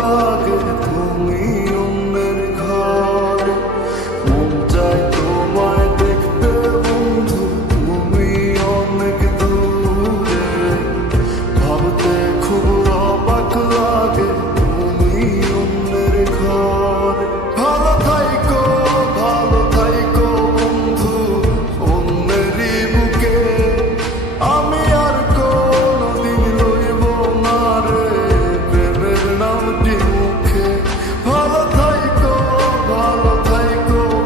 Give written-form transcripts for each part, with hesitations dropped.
লাগে তুমি অন্যের ঘরে, মন চায় তোমায় দেখতে বন্ধু তুমি অনেক দূরে, ভাবতে খুব অবাক লাগে তুমি অন্যের ঘরে। ভালো থাইকো বন্ধু অন্যেরই বুকে, আমি আর কোনদিন লইব না রে প্রেমের নামটি মুখে। ভালো থাইকো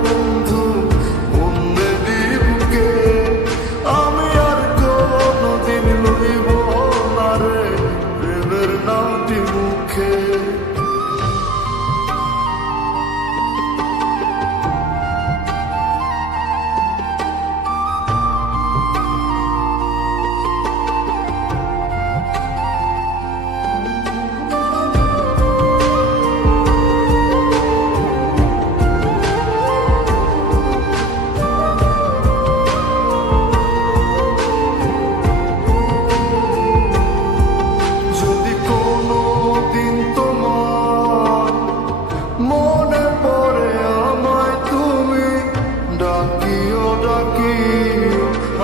বন্ধু অন্যেরই বুকে, আমি আর কোনদিন লইব না রে প্রেমের নামটি মুখে।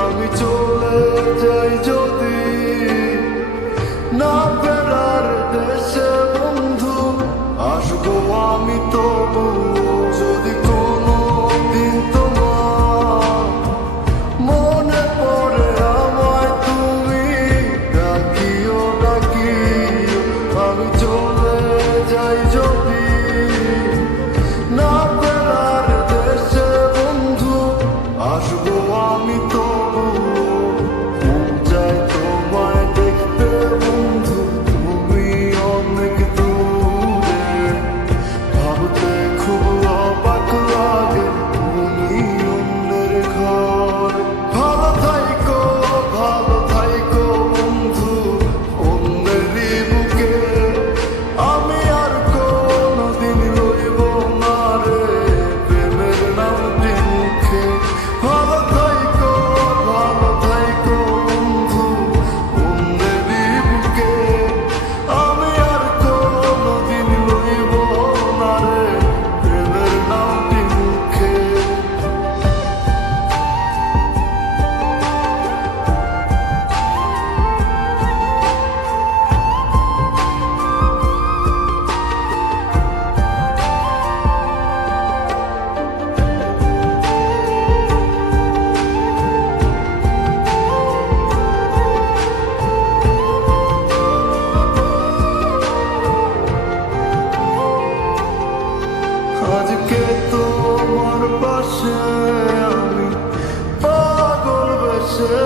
আমি চলে যাই যদি না ফেরার দেশে বন্ধু, আসবো আমি তবু। যদি কোনো দিন তোমার মনে পড়ে আমায় তুমি ডাকিও, আমি চলে যাই যদি না ফেরার দেশে বন্ধু, আসবো আমি তবু। মন চায় তোমায় দেখতে বন্ধু তুমি অনেক দূরে, ভাবতে খুব অবাক লাগে তুমি অন্যের ঘরে। ভালো থাইকো বন্ধু অন্যেরই বুকে, আমি আর কোনদিন লইব না রে প্রেমের নামটি মুখে। ভালো থাইকো বন্ধু অন্যেরই বুকে, আমি আর কোনদিন লইব না রে প্রেমের নামটি মুখে। আজকে তোমার পাশে আমি পাগল বেশে